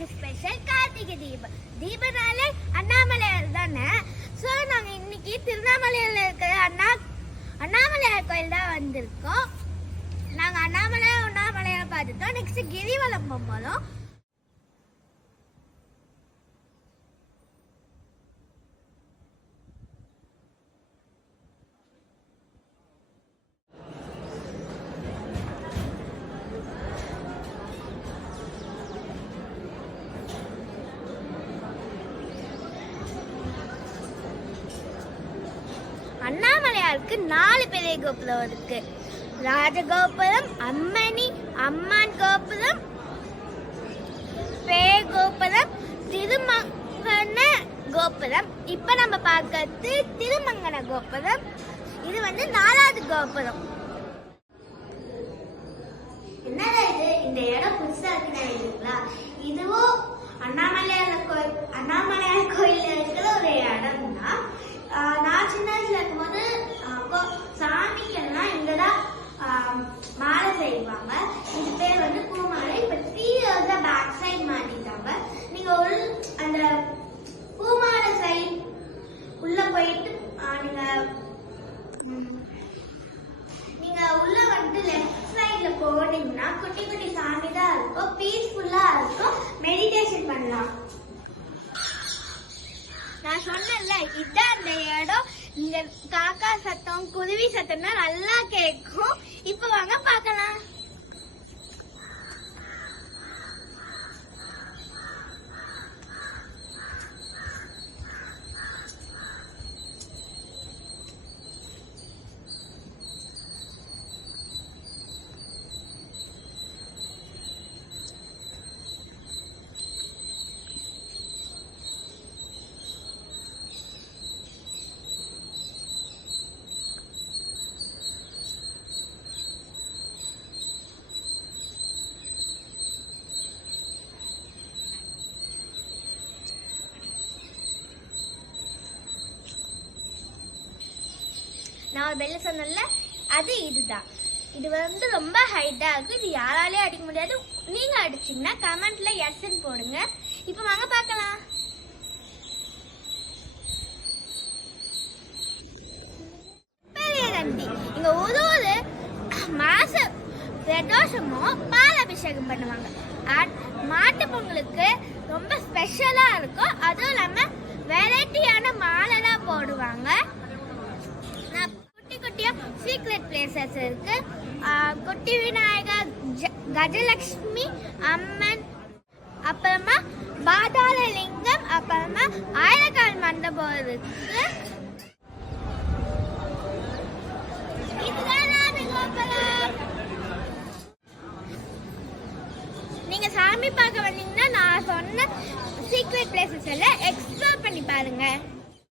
அமாவாசை ஸ்பெஷல் கார்த்திகை தீபம். தீபனாலே அண்ணாமலையார் தானே. ஸோ நாங்கள் இன்னைக்கு திருவண்ணாமலையில் இருக்கிற அண்ணாமலையார் கோயில் தான் வந்திருக்கோம். நாங்கள் அண்ணாமலையார் பார்த்துட்டோம். நெக்ஸ்ட் கிரிவலம் போகிறோம். அண்ணாமலையாருக்கு 4 பெரிய கோபுரம் இருக்கு. ராஜகோபுரம், அம்மன் கோபுரம், பேய் கோபுரம், திருமங்கன கோபுரம். இப்ப நம்ம பார்க்கறது திருமங்கன கோபுரம். இது 4வது கோபுரம். என்னடா இது, இந்த இடம் புதுசா இருக்குங்களா? இதுவும் அண்ணாமலையார் கோயில்ல இருக்கிற ஒரு இடம் தான். நான் சின்ன வயசுல இருக்கும்போது சாமிக்கெல்லாம் இங்கதான் மாலை செய்வாங்க. இது பேர் பூமாலை. இப்ப 3 இயர்ஸா பேக் சைட் மாட்டிட்டாங்க. நீங்க அந்த பூமாலை சைட் உள்ள போயிட்டு நீங்க உள்ள லெஃப்ட் சைட்ல போனீங்கன்னா குட்டி குட்டி சாமி தான் இருக்கும். பீஸ்ஃபுல்லா இருக்கும். மெடிடேஷன் பண்ணலாம். நான் சொன்னேன்ல, இதான் அந்த இடம். இங்க காக்கா சத்தம், குருவி சத்தம் தான் நல்லா கேட்கும். இப்ப வாங்க பார்க்கலாம். நான் வெளில சொன்னல, அது இதுதான். இது ரொம்ப ஹைட்டா இருக்கு. இது யாராலையும் அடிக்க முடியாது. நீங்க அடிச்சீங்கன்னா கமெண்ட்ல எஸ்ன்னு போடுங்க. இப்ப வாங்க பார்க்கலாம். பெரிய நந்தி. இங்க ஒரு மாச பிரதோஷமும் பால் அபிஷேகம் பண்ணுவாங்க. மாட்டு பொங்கலுக்கு ரொம்ப ஸ்பெஷலா இருக்கும். அதுவும் இல்லாம வெரைட்டியான மாலை தான் போடுவாங்க. குட்டியா சீக்ரெட் பிளேசஸ் இருக்கு. குட்டி விநாயகர், கஜலட்சுமி அம்மன், அப்புறமா பாதாள லிங்கம், அப்புறமா ஆயிரக்கால் மண்டபம் இருக்கு. நீங்க சாமி பார்க்க வந்தீங்கன்னா நான் சொன்ன சீக்ரெட் பிளேசஸ் எல்லாம் எக்ஸ்ப்ளோர் பண்ணி பாருங்க.